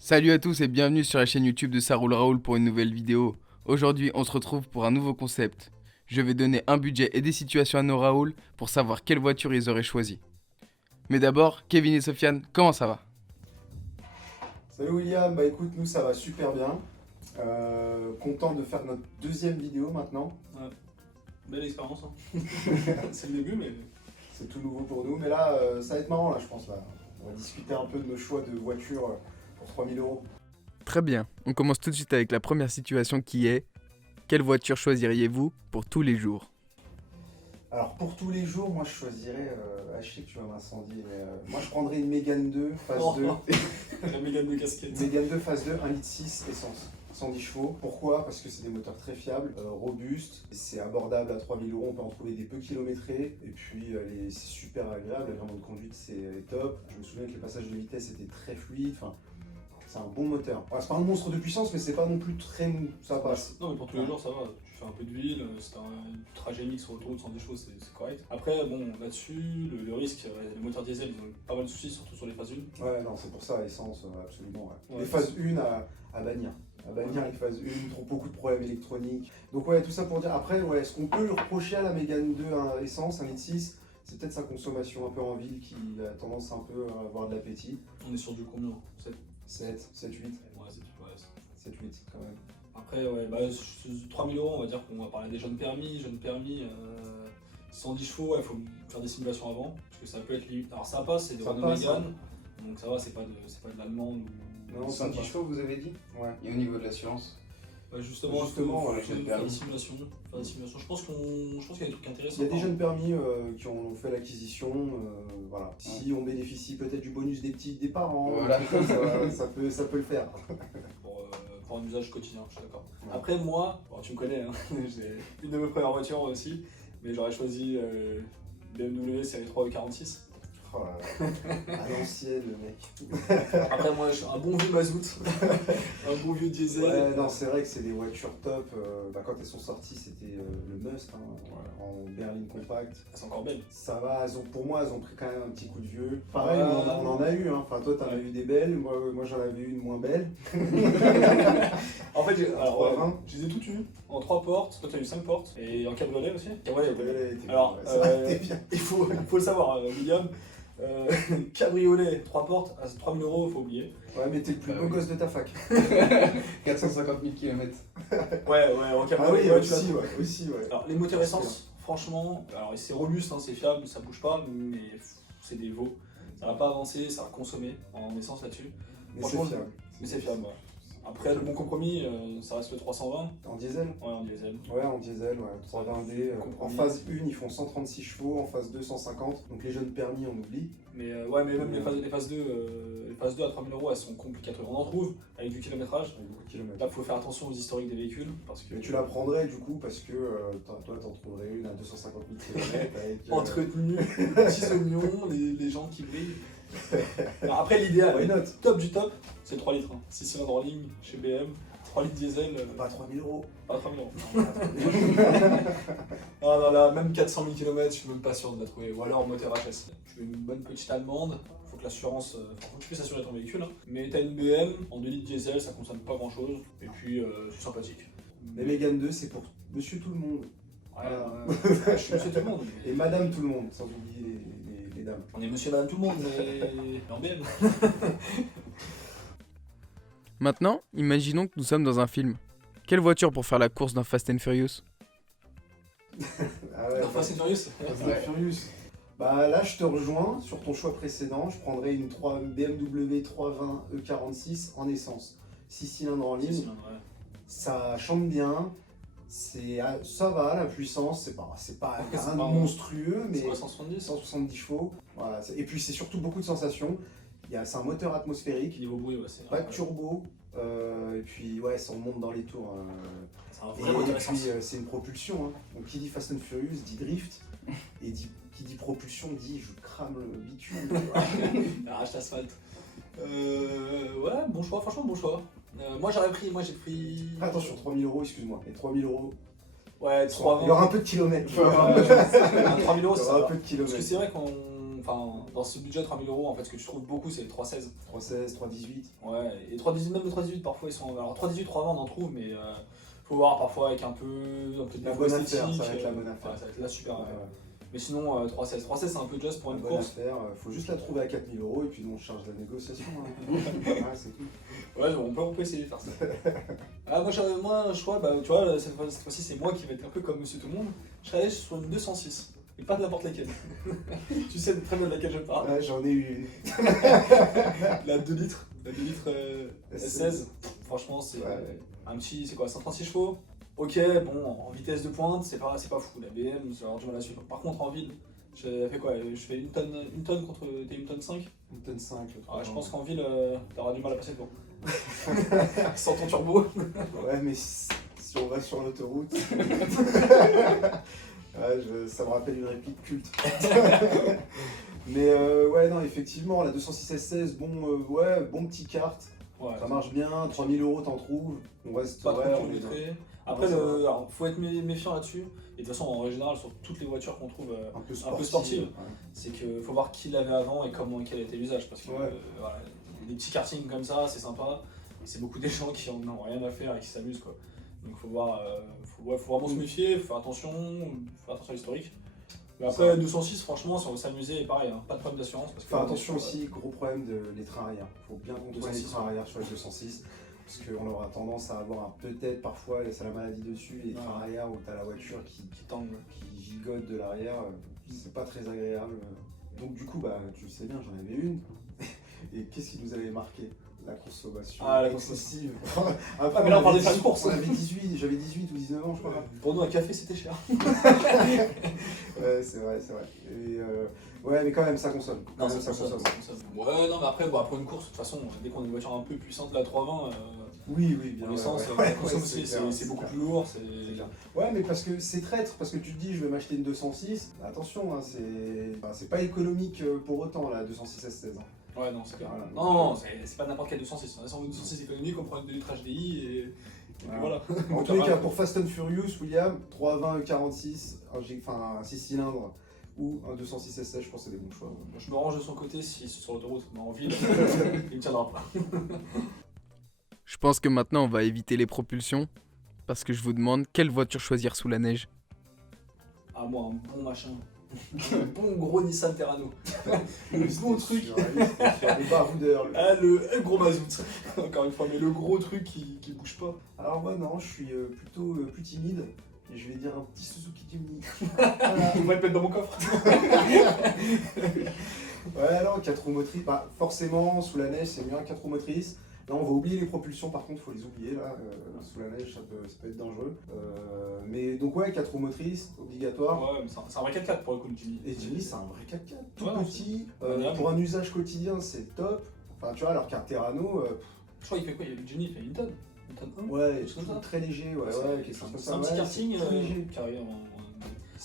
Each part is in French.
Salut à tous et bienvenue sur la chaîne YouTube de Ça roule Raoul pour une nouvelle vidéo. Aujourd'hui, on se retrouve pour un nouveau concept. Je vais donner un budget et des situations à nos Raoul pour savoir quelle voiture ils auraient choisi. Mais d'abord, Kevin et Sofiane, comment ça va? Salut William, bah écoute, nous ça va super bien. Content de faire notre deuxième vidéo maintenant. Ouais. Belle expérience, hein. C'est le début, mais C'est tout nouveau pour nous, mais là ça va être marrant là je pense. Là. On va discuter un peu de nos choix de voiture pour 3000 €. Très bien, on commence tout de suite avec la première situation qui est: quelle voiture choisiriez-vous pour tous les jours? Alors pour tous les jours, moi je choisirais, je sais que tu vas m'incendier, mais moi je prendrais une Mégane 2 phase Oh. 2. la Mégane de casquette. Mégane 2 phase 2, 1,6 litre essence. 110 chevaux. Pourquoi? Parce que c'est des moteurs très fiables, robustes, c'est abordable à 3000 €, on peut en trouver des peu kilométrés, et puis c'est super agréable, le de conduite c'est top. Je me souviens que les passages de vitesse étaient très fluides, enfin, c'est un bon moteur. Ouais, c'est pas un monstre de puissance, mais c'est pas non plus très mou, ça passe. Non, mais pour tous les jours, ça va. Tu fais un peu de ville, c'est un trajet mix sur l'autoroute sans des choses, c'est correct. Après, bon, là-dessus, le risque, les moteurs diesel, ils ont pas mal de soucis, surtout sur les phases 1. Ouais, non, c'est pour ça, essence, absolument. Ouais. Ouais, Les phases 1 à bannir. À bannir les phases 1, trop beaucoup de problèmes électroniques. Donc ouais, tout ça pour dire, après, ouais, ce qu'on peut lui reprocher à la Mégane 2 à essence, 1,6 litre, c'est peut-être sa consommation un peu en ville qui a tendance un peu à avoir de l'appétit. On est sur du combien? 7. 7, 7, 8, Ouais, c'est 7, 8 quand même. Après, ouais, bah, 3000 €, on va dire qu'on va parler des jeunes permis. 110 chevaux, il faut faire des simulations avant, parce que ça peut être limite. Alors ça passe, c'est de Ça Renault passe, Mégane, donc ça va, c'est pas de l'allemande ou. Non, ça 110 passe. chevaux, vous avez dit? Ouais. Et au niveau de l'assurance? Ouais, justement, ouais, faut jeune faire des permis. simulations. Je pense qu'il y a des trucs intéressants. Il y a des par jeunes permis qui ont fait l'acquisition, voilà. Si on bénéficie peut-être du bonus des parents, Voilà. un truc comme ça peut le faire. pour un usage quotidien, je suis d'accord. Ouais. Après, moi, bon, tu me connais, hein, j'ai une de mes premières voitures aussi, mais j'aurais choisi BMW série 3 E46. Oh là là. À l'ancienne, le mec. Après, moi, un bon vieux mazout, un bon vieux diesel. Ouais, non, c'est vrai que c'est des voitures top. Quand elles sont sorties, c'était le must, hein, en berline compact. C'est encore belle. Ça va, pour moi, elles ont pris quand même un petit coup de vieux. Pareil, Ouais. on en a eu, hein. Enfin, toi, t'en as eu des belles, moi j'en avais eu une moins belle. En fait, alors, ouais, 320. je les ai toutes eues en 3 portes. Toi, tu as eu 5 portes. Et en cabriolet aussi. Cabriolet, Elle était bien, Alors, ouais, ça va, t'es bien. il faut le savoir, William. Cabriolet, 3 portes, à 3000 €, il faut oublier. Ouais, mais t'es le plus Bah beau oui. gosse de ta fac. 450 000 km. Ouais, en Ah cabriolet, oui, ouais, tu aussi, l'as. ouais, aussi, ouais. Alors, les moteurs essence, franchement, alors c'est robuste, hein, c'est fiable, ça bouge pas, mais c'est des veaux. Ça va pas avancer, ça va consommer en essence là-dessus. Mais c'est Franchement, fiable. Mais c'est fiable, ouais. Après, le bon compromis, ça reste le 320. En diesel? Ouais, en diesel. Ouais, en diesel, ouais. 320D. En Compromis. phase 1, ils font 136 chevaux, en phase 2, 150. Donc les jeunes permis, on oublie. Mais ouais, mais même les phases 2, les phases 2 à 3000 €, elles sont compliquées à trouver. On en trouve avec du kilométrage. Avec beaucoup de kilomètres. Là, il faut faire attention aux historiques des véhicules parce que Mais tu la prendrais du coup parce que toi t'en trouverais une à 250 000 km avec. entretenu, les petits oignons, les jantes qui brillent. Alors après, l'idéal, Why not? top du top, c'est 3 litres. 6 cylindres en ligne chez BM, 3 litres diesel, Pas 3000 €. pas 3000 €. Ah non, là, même 400 000 km, je suis même pas sûr de la trouver. Ou alors moteur HS. Tu veux une bonne petite allemande, faut que l'assurance. Faut que tu puisses assurer ton véhicule. Hein. Mais t'as une BM en 2 litres diesel, ça consomme pas grand chose. Et puis, c'est sympathique. Les Mégane 2, c'est pour monsieur tout le monde. Ouais, je suis monsieur tout le monde. Et madame tout le monde, sans oublier les dames. On est monsieur madame tout le monde, mais en BM. Maintenant, imaginons que nous sommes dans un film. Quelle voiture pour faire la course dans Fast and Furious? Ah ouais, Non, Fast and Furious. Fast and Furious. Bah là, je te rejoins sur ton choix précédent. Je prendrais une BMW 320 E46 en essence. 6 cylindres en ligne. Ouais. Ça chante bien. Ça va, la puissance, c'est pas c'est rien de pas monstrueux, mais C'est quoi, 170 170 chevaux. Voilà. Et puis c'est surtout beaucoup de sensations. C'est un moteur atmosphérique, Niveau bruit, ouais, c'est pas de turbo. Et puis ouais, ça remonte dans les tours. C'est un Et, vrai moteur et puis essence. c'est une propulsion. Hein. Donc qui dit Fast and Furious dit drift. Et qui dit propulsion dit je crame le bitume. Arrache l'asphalte. Ouais, bon choix, franchement bon choix. Moi j'ai pris. Attention, 3000 €, excuse-moi. Et 3000 €. Ouais, Il y aura 320. un peu de kilomètres. À 3000 € Il y ça aura un va. peu de Parce que kilomètres. c'est vrai qu'on. enfin, dans ce budget 3000 euros, en fait, ce que tu trouves beaucoup, c'est les 316. 316, 318. Ouais, et 318, même les 318, parfois ils sont. Alors 318, 320, on en trouve, mais faut voir parfois avec un peu de La défaut bonne esthétique. affaire, ça va être la bonne affaire. Ouais, ça va être la super Ouais, affaire. ouais. Mais sinon, 316. 316, c'est un peu just pour La une bonne course. affaire, faut juste la trouver à 4000 euros et puis nous on charge la négociation. Hein. Ouais, c'est tout. Ouais, on peut essayer de faire ça. Ah, moi, je crois, bah, tu vois, cette fois-ci, c'est moi qui vais être un peu comme Monsieur Tout le Monde. Je serais allé sur une 206, et pas de n'importe laquelle. Tu sais très bien de laquelle je parle. Ouais, j'en ai eu une. La 2 litres. La 2 litres S16. Franchement, c'est Ouais. un petit, c'est quoi, 136 chevaux. Ok, bon, en vitesse de pointe, c'est pas fou. La BM, j'ai avoir du mal à suivre. Par contre, en ville, j'ai fait quoi? Je fais une tonne contre des 1 tonne 5. Une tonne 5. Le Ah, je truc. pense qu'en ville, t'auras du mal à passer devant. Sans ton turbo. Ouais, mais si on va sur l'autoroute. Ouais, ça me rappelle une réplique culte. Mais ouais, non, effectivement, la 206 S16, bon, ouais, bon petit kart. Ouais. Ça marche bien, 3000 euros t'en trouves. On reste Pas trop ouais, de on est kilométrés. Après, ça va. alors, faut être méfiant là-dessus. Et de toute façon, en règle générale, sur toutes les voitures qu'on trouve, un peu sportive. Ouais. c'est qu'il faut voir qui l'avait avant et quel était l'usage. Parce que Ouais. voilà, les petits kartings comme ça, c'est sympa. C'est beaucoup des gens qui en ont rien à faire et qui s'amusent, quoi. Donc faut voir, faut vraiment se méfier, faut faire attention à l'historique. Mais après, Ça. 206, franchement, si on veut s'amuser, pareil, hein, pas de problème d'assurance. Parce que Faire attention aussi, gros problème les trains arrière. Faut bien contrôler les 206, trains arrière sur les 206. Parce qu'on aura tendance à avoir peut-être parfois, c'est la maladie dessus, les trains arrière où t'as la voiture qui tangue. gigote de l'arrière. C'est pas très agréable. Donc du coup, bah, tu le sais bien, j'en avais une. Et qu'est-ce qui nous avait marqué? La consommation La excessive. Ah, mais là, on parle de faire une course. J'avais 18 ou 19 ans, je crois. Pour nous, un café, c'était cher. Ouais, c'est vrai. Et ouais, mais quand même, ça consomme. Non, ça ça consomme. Ouais, non, mais après, bon, après une course, de toute façon, dès qu'on a une voiture un peu puissante, la 320, Oui, bien. l'essence, Ouais, ça consomme ouais, aussi, clair, c'est beaucoup clair. plus lourd. C'est clair. Ouais, mais parce que c'est traître, parce que tu te dis, je vais m'acheter une 206. Attention, hein, c'est pas économique pour autant, la 206 S16. Hein. Ouais, non, c'est clair. Voilà. Non, c'est pas n'importe quel 206. Si on veut une 206 économique, on prend une 2 litres HDI et puis voilà. En tous les cas, pour Fast and Furious, William, 320 E46, un 6 cylindres ou un 206 S16, je pense que c'est des bons choix. Je me range de son côté si c'est sur l'autoroute, mais en ville, il me tiendra pas. Je pense que maintenant on va éviter les propulsions parce que je vous demande quelle voiture choisir sous la neige. Ah, moi, un bon machin. Un bon gros Nissan Terrano. Le bon truc. Le baroudeur. Ah, le gros mazout. Encore une fois, mais le gros truc qui bouge pas. Alors moi non, je suis plutôt plus timide et je vais dire un petit Suzuki Jimny. On va le mettre dans mon coffre. Ouais, alors 4 roues motrices, bah, forcément sous la neige c'est mieux un 4 roues motrices. Là on va oublier les propulsions par contre, faut les oublier là, sous la neige ça peut être dangereux. Mais donc ouais, 4 roues motrices, obligatoire. Ouais, mais c'est un vrai 4x4 pour le coup, le Jimny. Et Jimny c'est un vrai 4x4, tout Ouais, petit, agréable. pour un usage quotidien c'est top. Enfin tu vois, alors qu'un Terrano, Je crois qu'il fait quoi? Le Jimny il fait une tonne. Une tonne 1. ouais, Quelque chose comme ça. très léger, ouais, quelque chose comme C'est ça. un petit ouais, karting c'est très léger. carré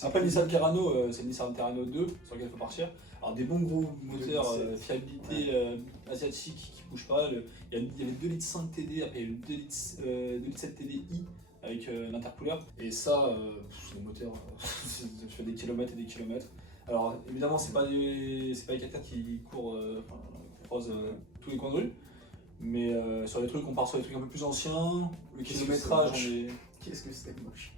Après le Nissan Terrano, c'est le Nissan Terrano 2 sur lequel il faut partir. Alors des bons gros moteurs, 2007. fiabilité asiatique qui bougent pas. Il y avait 2 litres 5 TD, après il y a eu 2 litres 7 TDI avec l'intercooleur. Et ça, c'est des moteurs, je fais des kilomètres et des kilomètres. Alors évidemment c'est pas les 4x4 qui courent, qui croisent tous les coins de rue. Mais sur les trucs, on part sur les trucs un peu plus anciens, le Qu'est-ce que kilométrage, c'est on est... Qu'est-ce que c'est moche.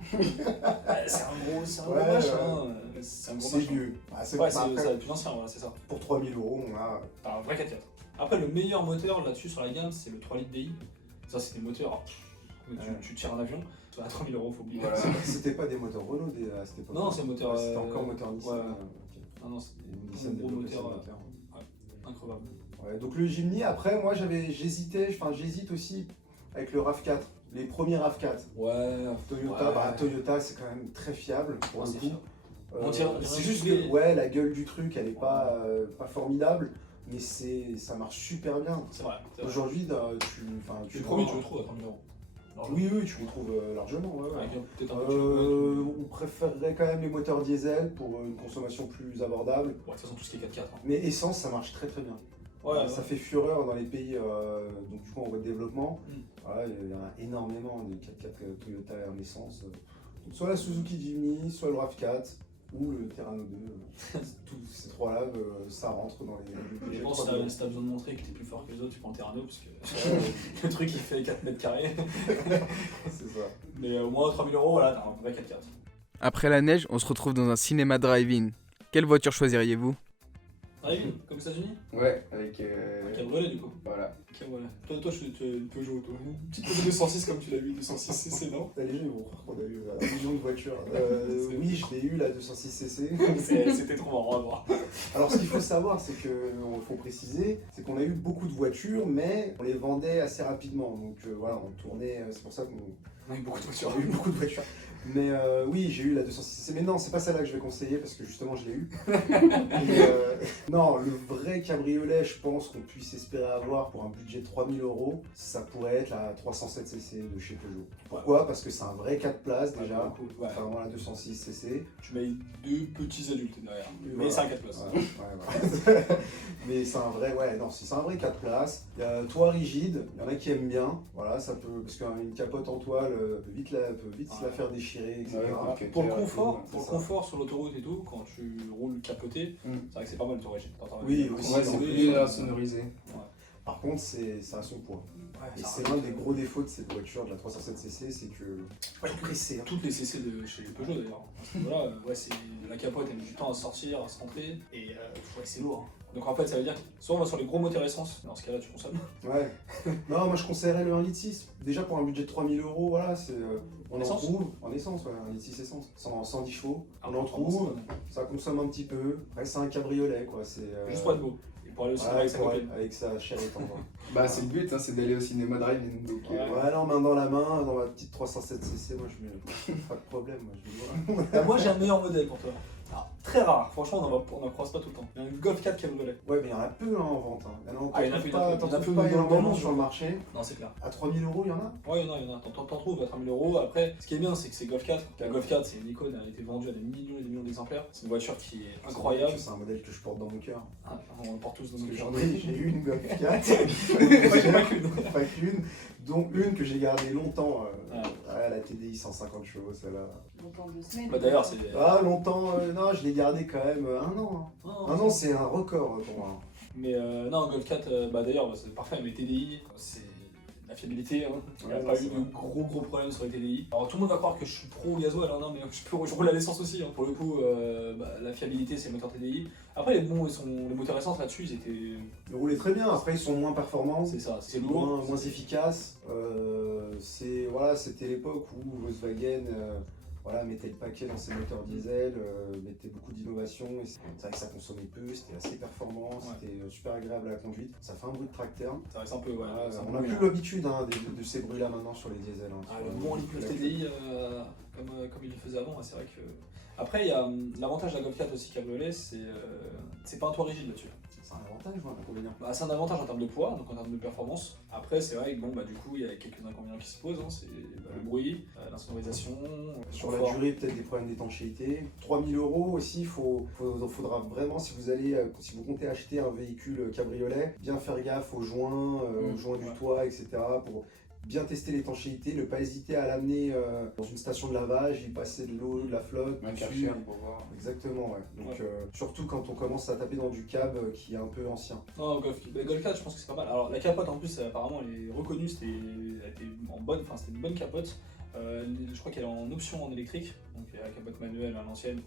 C'est un gros Ouais, match, ouais. hein. C'est un gros C'est match. vieux. Ah, c'est Ouais, pas après, c'est plus ancien, voilà, c'est ça. pour 3000 euros, on a. T'as un vrai 4x4. Après, le meilleur moteur là-dessus sur la gamme, c'est le 3 litres DI. Ça, c'est des moteurs. Tu tires un avion, à 3000 euros, faut oublier. Voilà. C'était pas des moteurs Renault à cette époque. Non, c'est moteur. Ouais, c'était encore moteur Nissan. ouais. Ok. Ah non, c'est Et Nissan un gros développait ce moteur, moteur. incroyable. Ouais, donc le Jimny, après, moi j'hésite aussi avec le RAV4. Les premiers RAV4. Ouais, Toyota, ouais. Toyota c'est quand même très fiable pour Ouais, le c'est coup. fiable. On dirait C'est un juste gilet. que ouais, la gueule du truc elle est pas formidable, mais ça marche super bien. C'est vrai. Aujourd'hui, Le premier, tu le trouves à 30 000 euros. Oui, tu le trouves largement. Ouais, ouais. Avec peut-être un peu de On préférerait quand même les moteurs diesel pour une consommation plus abordable. de toute façon, tout ce qui est 4x4. Hein. Mais essence, ça marche très très bien. Ouais, Ça fait fureur dans les pays donc du coup en voie de développement. Mm. Voilà, il y en a énormément de 4x4 Toyota en essence. Donc soit la Suzuki Jimny, soit le RAV4. ou le Terrano 2. Tous ces trois-là, ça rentre dans les Je budgets pense 3 que 000 euros. si t'as besoin de montrer que t'es plus fort que les autres, tu prends le Terrano parce que le truc il fait 4 mètres carrés. C'est ça. Mais au moins 3000 euros, voilà, t'as un vrai 4x4. Après la neige, on se retrouve dans un cinéma drive-in. Quelle voiture choisiriez-vous? Drive-in, comme aux États-Unis. Ouais, avec. Un cabriolet du coup. Voilà. Cabriolet. Toi, tu peux jouer toi. Une petite Peugeot 206 comme tu l'as vu, 206 cc, non? Les gens ils vont croire qu'on a eu un million de voitures. Oui, je l'ai eu la 206cc. C'était trop marrant à voir. Alors ce qu'il faut savoir, c'est que, faut préciser, c'est qu'on a eu beaucoup de voitures, mais on les vendait assez rapidement. Donc voilà, on tournait, c'est pour ça qu'on On a eu beaucoup de voitures. a eu beaucoup de voitures. Mais oui, j'ai eu la 206cc, mais non, c'est pas celle-là que je vais conseiller parce que justement je l'ai eu. Non, le vrai cabriolet, je pense qu'on puisse espérer avoir pour un budget de 3000 euros, ça pourrait être la 307cc de chez Peugeot. Pourquoi? Parce que c'est un vrai 4 places déjà, Ouais. contrairement à la 206cc. Tu mets deux petits adultes derrière. Mais Voilà. c'est un 4 places. Ouais, mais c'est un vrai, ouais, non, c'est un vrai 4 places. Il y a toit rigide, il y en a qui aiment bien, voilà, ça peut, parce qu'une capote en toile peut vite se la faire déchirer, etc. Ouais, Voilà. ok, Pour le ok, confort, c'est pour le ça. confort sur l'autoroute et tout, quand tu roules capoté, Mm. c'est vrai que c'est pas mal le tour rigide. Oui, Quand aussi, on va Ouais, c'est rouler, plus sonorisé. Par contre, ça a son poids. Ouais, Et ça c'est rajoute, l'un des gros défauts de cette voiture de la 307cc, c'est que Ouais, tout pressé. toutes les CC de chez Peugeot d'ailleurs. À ce niveau-là, ouais, c'est la capote, elle met du temps à sortir, à se rentrer, et ouais, c'est lourd. Donc en fait, ça veut dire que soit on va sur les gros moteurs essence, dans ce cas-là, tu consommes. Ouais. Non, moi je conseillerais le 1,6 litre. Déjà pour un budget de 3000 euros, voilà, on en Essence trouve en essence, ouais, 1,6 litre essence, 110 chevaux. Ah, On en performance, trouve, ouais. ça consomme un petit peu. Après, c'est un cabriolet, quoi. Juste pour être beau. Et pour aller aussi Ouais, avec sa copine. avec sa chère et tendre. Bah, c'est le but, hein, c'est d'aller au cinéma drive-in. Donc, Ouais. Ouais, là, main dans la main, dans ma petite 307cc, moi je mets pas de problème. Moi, je mets, voilà. Moi j'ai un meilleur modèle pour toi. Alors, très rare, franchement on en croise pas tout le temps. Il y a un Golf 4 cabriolet. Ouais, mais il y en a peu hein, en vente. Hein. Il y en a, Ah, il y en a peu, il y en a peu. t'en Il y en a trouves peu pas dans le énormément monde, sur le marché. Non, c'est clair. À 3000 euros, il y en a. Ouais, il y en a. T'en trouves à 3000 euros. Après, ce qui est bien, c'est que c'est Golf 4. La Golf 4, c'est une icône, elle a été vendue à des millions et des millions d'exemplaires. C'est une voiture qui est incroyable. C'est un modèle que je porte dans mon cœur. Ah, on le porte tous dans Parce nos que cœurs. j'ai eu une Golf 4. Moi, j'ai pas qu'une. Pas qu'une, dont une que j'ai gardée longtemps. Ouais. La TDI 150 chevaux, celle-là. Longtemps 2 semaines. Bah d'ailleurs, c'est. Ah, longtemps, non, je l'ai gardée quand même un an. Hein. Non, Un an, c'est un record pour moi. Mais non, Golf 4, bah d'ailleurs, c'est parfait, mais TDI, c'est la fiabilité. Hein. Il n'y a Ouais, pas c'est eu de vrai. gros problèmes sur les TDI. Alors tout le monde va croire que je suis pro gasoil, hein, non, mais je roule à l'essence aussi. Hein. Pour le coup, la fiabilité, c'est le moteur TDI. Après, les moteurs essence là-dessus, ils étaient. Ils roulaient très bien, après ils sont moins performants. C'est ça, c'est lourd. Moins efficaces. C'était l'époque où Volkswagen mettait le paquet dans ses moteurs diesel, mettait beaucoup d'innovation. Et c'est vrai que ça consommait peu, c'était assez performant, c'était super agréable à la conduite. Ça fait un bruit de tracteur. Ça reste un peu, ouais. Voilà, c'est un on peu n'a plus bien. l'habitude de ces bruits-là maintenant sur les diesels. Hein, Ah, sur le bon liquide TDI, comme il le faisait avant, c'est vrai que. Après, il y a l'avantage de la Golf 4 aussi cabriolet, c'est pas un toit rigide là-dessus. C'est un avantage ou un inconvénient? Bah, c'est un avantage en termes de poids, donc en termes de performance. Après, c'est vrai que bon, du coup, il y a quelques inconvénients qui se posent. Hein. C'est le bruit, l'insonorisation. Sur la confort. durée, peut-être des problèmes d'étanchéité. 3000 euros aussi, il faudra vraiment, si vous comptez acheter un véhicule cabriolet, bien faire gaffe aux joints, aux joints du toit, etc. pour bien tester l'étanchéité, ne pas hésiter à l'amener dans une station de lavage, y passer de l'eau, de la flotte, Un dessus. cher pour voir. Exactement, ouais. Donc, Ouais. surtout quand on commence à taper dans du cab qui est un peu ancien. Non, Golf 4, je pense que c'est pas mal. Alors, la capote en plus, apparemment, elle est reconnue, c'était une bonne capote. Je crois qu'elle est en option en électrique, donc la capote manuelle à l'ancienne,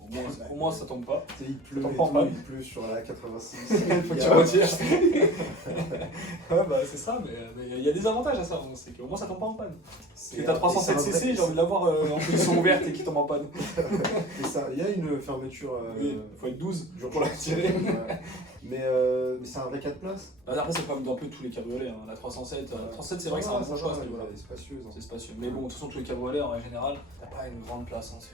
au moins ça tombe pas. Tu sais, il pleut, T'en et prends tout, pas. il pleut sur la 86. Faut que tu retires. Ouais, bah c'est ça, mais il y a des avantages à ça, hein, c'est qu'au moins ça tombe pas en panne. Parce que t'as 307cc, j'ai envie de l'avoir en position ouverte et qui tombe en panne. C'est ça, il y a une fermeture. Oui, faut être 12 d'urgence. pour la tirer. Ouais. Mais c'est un vrai 4 places. Bah, après, c'est le problème d'un peu tous les cabriolets. Hein. La 307, c'est vrai que c'est un bon choix à ce niveau-là. Elle est spacieuse. hein. C'est spacieux. Mais bon, de toute façon, tous les cabriolets en général, t'as pas une grande place. Hein.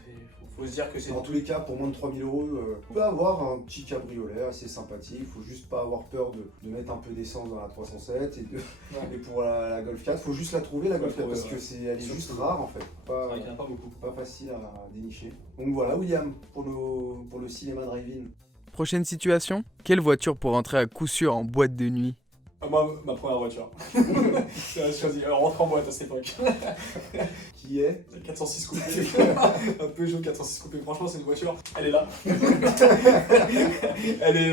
Faut se dire que c'est. Dans tous les cas, pour moins de 3000 euros, on peut avoir un petit cabriolet assez sympathique. Il faut juste pas avoir peur de mettre un peu d'essence dans la 307. Et pour la Golf 4, il faut juste la trouver, la Faut Golf la 4, trouver, parce ouais. que elle est juste rare en fait. C'est vrai qu'il n'y en a pas beaucoup. Pas facile à dénicher. Donc voilà, William, pour le cinéma drive-in. Prochaine situation, quelle voiture pour entrer à coup sûr en boîte de nuit? Moi, ma première voiture. J'ai choisi, rentre en boîte à cette époque. Qui est 406 coupé. Un Peugeot 406 coupé. Franchement, c'est une voiture. Elle est là.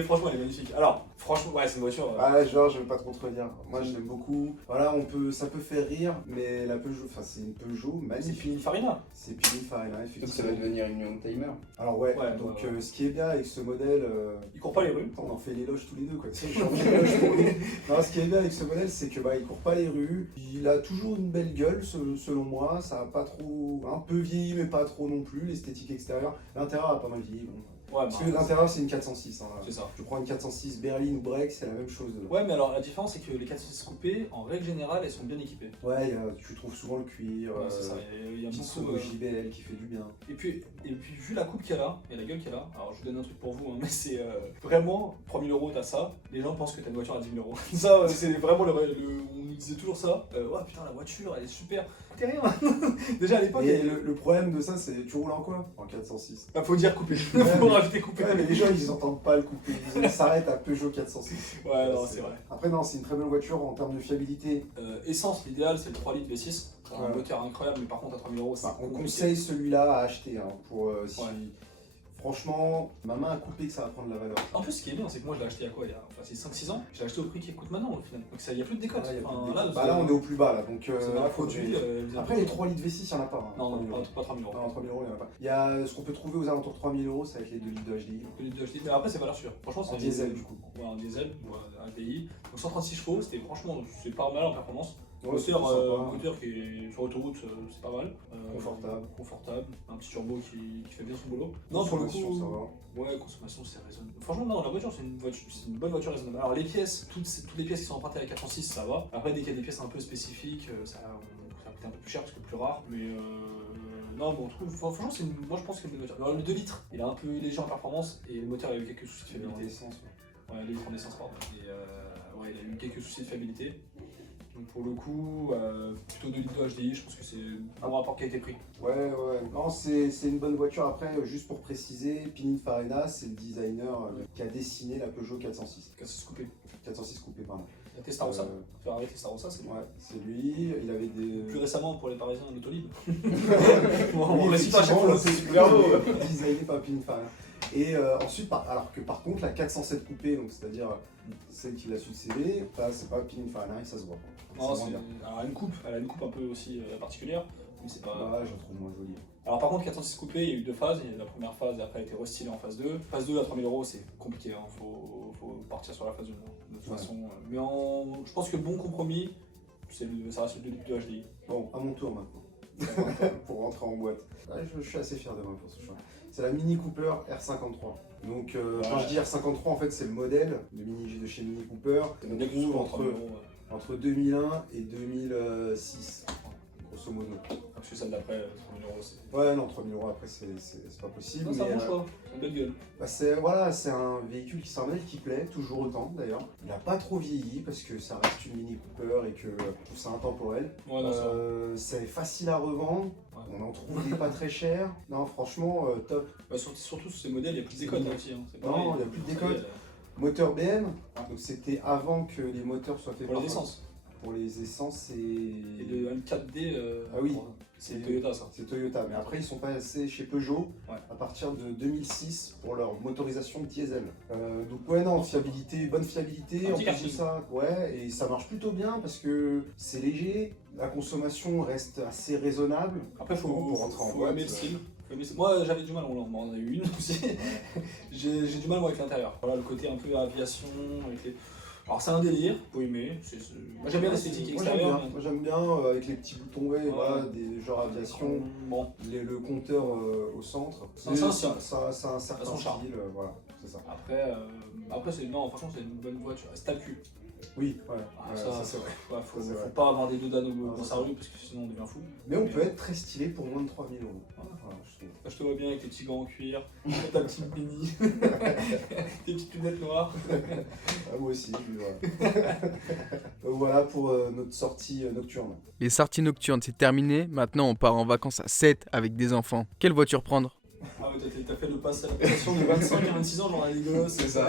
Franchement, elle est magnifique. Alors, franchement, ouais, c'est une voiture. Ah, genre, je vais pas trop te redire. Moi, je l'aime beaucoup. Voilà, ça peut faire rire, mais la Peugeot, enfin, c'est une Peugeot C'est magnifique. Pininfarina. C'est Pininfarina, Donc effectivement. ça va devenir une young-timer. Alors, ouais, Ouais, donc ouais. ce qui est bien avec ce modèle. Il court pas les rues. On en fait l'éloge tous les deux, quoi. Tu sais, j'en fais l'éloge pour lui. Non, ce qui est bien avec ce modèle, c'est que il court pas les rues. Il a toujours une belle gueule, selon moi. Ça a pas trop, un peu vieilli, mais pas trop non plus. L'esthétique extérieure, l'intérieur a pas mal vieilli. Bon. Ouais, Parce que l'intérieur, c'est une 406. Hein. c'est ça. Tu prends une 406 berline ou break, c'est la même chose. Ouais, mais alors la différence, c'est que les 406 coupés, en règle générale, elles sont bien équipées. Ouais, tu trouves souvent le cuir, Ouais, c'est ça. Il y a Pitson beaucoup. JBL qui fait du bien. Et puis, vu la coupe qu'elle a, et la gueule qu'elle a, alors je vous donne un truc pour vous, hein, mais c'est vraiment, 3000 € t'as ça, les gens pensent que t'as une voiture à 10 000 €. Ça, c'est vraiment on nous disait toujours ça. Ouais, putain, la voiture, elle est super. T'es rien. Déjà à l'époque, Et le problème de ça, c'est tu roules en quoi? En 406. bah, faut dire coupé. Ouais, Faut mais- rajouter coupé. Ouais, mais les gens, ils entendent pas le coupé. Ils s'arrêtent à Peugeot 406. Ouais, non, c'est vrai. Après, non, c'est une très bonne voiture en termes de fiabilité. Essence, l'idéal, c'est le 3 litres V6. C'est un Ouais. moteur incroyable, mais par contre, à 3000 €, c'est Bah, on compliqué. conseille celui-là à acheter. Hein, pour, si... Ouais. Franchement, ma main a coupé que ça va prendre de la valeur. En plus, ce qui est bien, c'est que moi, je l'ai acheté il y a quoi? Enfin, c'est 5-6 ans. Je l'ai acheté au prix qu'il coûte maintenant, au final. Donc, il n'y a plus de décote. Ouais, y a plus de Enfin, décote. là, Là, on est au plus bas. Là, donc, c'est dans là, la produit. Après, les 3 litres V6, il n'y en a pas. Hein, Non, 3000 €. pas 3000 €. Non, 3000 €, il n'y en a pas. Il y a ce qu'on peut trouver aux alentours de 3000 €, ça va être les 2 litres de HDI. Mais après, c'est valeur sûre. Franchement, c'est En diesel, du coup. Ouais, en diesel, ou un DI. Donc 136 chevaux, c'était franchement, c'est pas mal en performance. Ouais, c'est sympa. Moteur qui est sur autoroute, c'est pas mal. Confortable. Un petit turbo qui fait bien son boulot. Non, pour le Consommation, coup, ça va. ouais, consommation, c'est raisonnable. Franchement, non, la voiture, c'est une bonne voiture raisonnable. Alors, les pièces, toutes les pièces qui sont empruntées à la 406, ça va. Après, dès qu'il y a des pièces un peu spécifiques, ça coûte un peu plus cher parce que plus rare. Mais non, bon, franchement, moi je pense que c'est une bonne voiture. Alors, le 2 litres, il est un peu léger en performance et le moteur, il a eu quelques soucis de fiabilité. Ouais, litre en essence, pardon. Et ouais, il a eu quelques soucis de fiabilité. Donc pour le coup, plutôt 2 litres de HDI, je pense que c'est un bon rapport qualité-prix. Ouais. Non, c'est une bonne voiture. Après, juste pour préciser, Pininfarina, c'est le designer qui a dessiné la Peugeot 406. 406 coupé. 406 coupé, pardon. La Testarossa. Euh, Ferrari Testarossa, c'est lui. Ouais, c'est lui. Il avait des. Plus récemment pour les Parisiens, l'Autolib. Oui, On récite pas à chaque effectivement, fois. c'est super designé par Pininfarina. Et ensuite, alors que par contre, la 407 coupée, donc c'est-à-dire celle qui l'a succédé, c'est pas Pininfarina et ça se voit. Non, C'est moins bien. alors, elle a une coupe un peu aussi particulière, mais c'est pas. Ouais, je la trouve moins jolie. Alors par contre, 406 coupé, il y a eu 2 phases. Il y a eu la première phase et après elle a été restylée en phase 2. Phase 2 à 3000 €, c'est compliqué, hein. Faut partir sur la phase 2 de toute Ouais. façon. Mais je pense que le bon compromis, ça reste le 2 litres de HDI. Bon, à mon tour maintenant. Pour rentrer en boîte. Ouais, je suis assez fier de moi pour ce choix. C'est la Mini Cooper R53. Donc quand je dis R53, en fait c'est le modèle de chez Mini Cooper. On Dès que trouve souvent, entre, 3000 €, entre 2001 et 2006, grosso modo. parce que celle d'après, 3000 €, c'est. Ouais, non, 3000 € après c'est pas possible. Non, c'est un mais, bon choix, c'est une belle gueule. bah, c'est un véhicule c'est un modèle qui plaît, toujours autant d'ailleurs. Il n'a pas trop vieilli parce que ça reste une Mini Cooper et que je trouve ça intemporel. Ouais, non, ça. C'est facile à revendre, Ouais. on en trouve des pas très chers. Non, franchement, top. Bah, surtout sur ces modèles, il n'y a plus de décote aussi. Hein. C'est Non, pareil. il y a plus de décote. Moteur BM, donc c'était avant que les moteurs soient faits Pour les par- essences. Pour les essences, Et le L4D, Ah oui. c'est Toyota ça. c'est Toyota. Mais après, ils sont passés chez Peugeot Ouais. à partir de 2006 pour leur motorisation diesel. Donc ouais, non, fiabilité, bonne fiabilité. Un En petit plus de karting. ça, ouais, et ça marche plutôt bien parce que c'est léger, la consommation reste assez raisonnable. Après, faut rentrer en faut boîte. aimer le style. Moi, j'avais du mal, on en a eu une aussi. J'ai du mal moi, avec l'intérieur. Voilà, le côté un peu aviation. Avec les... Alors, c'est un délire, faut aimer. Moi, j'aime bien l'esthétique Moi, extérieure. Moi j'aime bien avec les petits boutons, ouais, voilà, des genres aviation. Bon, Le compteur au centre, C'est un style. ça a un certain son charme. style, voilà, c'est ça. après non, franchement, c'est une bonne voiture. C'est à cul. Oui, ouais, Ah, ouais, ça, ça c'est vrai. Ouais, faut Ça, c'est vrai. pas avoir des dodanes Non, dans ça, sa c'est rue parce que sinon on devient fou. Mais on peut être très stylé pour moins de 3000 €. Voilà, je trouve. Là, je te vois bien avec tes petits gants en cuir, ta petite mini, tes petites lunettes noires. Ah, moi aussi, voilà. Donc voilà pour notre sortie nocturne. Les sorties nocturnes, c'est terminé. Maintenant, on part en vacances à 7 avec des enfants. Quelle voiture prendre? Ah ouais, t'as fait le pass à la passation de 25 à 26 ans, genre les gosses. C'est ça.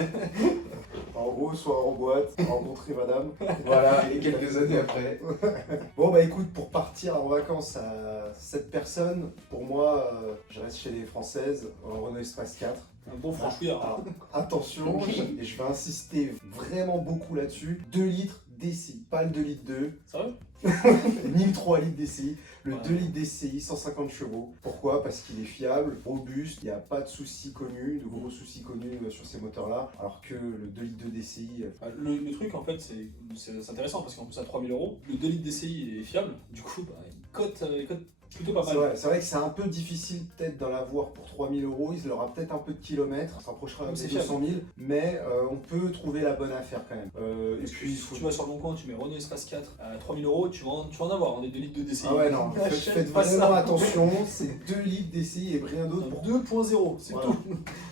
En gros, soit en boîte, rencontrer madame. Voilà, et quelques années après. Bon bah écoute, pour partir en vacances à 7 personnes, pour moi, je reste chez les Françaises, en Renault Espace 4. Un bon franchouillard. Alors, attention, et je vais insister vraiment beaucoup là-dessus, 2 litres DCI, pas le 2 litres 2, Sérieux? ni le 3 litres DCI, le Ouais. 2 litres DCI, 150 chevaux. Pourquoi? Parce qu'il est fiable, robuste, il n'y a pas de soucis connus, de gros soucis connus sur ces moteurs-là, alors que le 2 litres 2 DCI... Le truc en fait c'est intéressant parce qu'en plus à 3000 €, le 2 litres DCI est fiable, du coup bah, il cote plutôt pas mal. C'est vrai que c'est un peu difficile peut-être d'en l'avoir pour 3000 €, il aura peut-être un peu de kilomètres, ça s'approchera Comme des c'est 200 000, mais on peut trouver la bonne affaire quand même. Et Si puis il faut... tu vas sur le bon coin, tu mets Renault Espace 4 à 3000 €, tu vas en avoir des 2 litres de DCI. Ah ouais non, Achète faites pas vraiment ça. attention, c'est 2 litres DCI et rien d'autre pour 2.0, c'est Voilà. tout.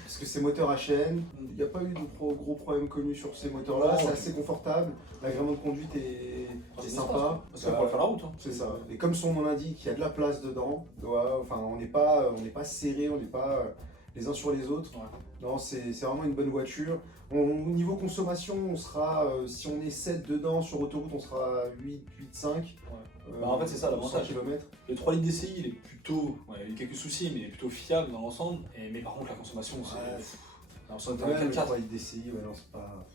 Parce que ces moteurs HN, il n'y a pas eu de gros problèmes connus sur ces moteurs-là, Non, c'est ok. assez confortable, l'agrément de conduite est sympa. Parce qu'on va faire la route. Hein. C'est ça. Et comme son nom l'indique, il y a de la place dedans. Enfin, on n'est pas serré, on n'est pas les uns sur les autres. Ouais. Non, c'est vraiment une bonne voiture. Au niveau consommation, on sera, si on est 7 dedans sur autoroute, on sera 8,5. Bah, en fait, c'est ça l'avantage. Km. Le 3 litres DCI, il est plutôt. Ouais, il y a eu quelques soucis, mais il est plutôt fiable dans l'ensemble. Mais par contre, la consommation, c'est. Ouais. Alors, ça, Ouais, le 4x4. 3 litres DCI, ouais, non, c'est pas.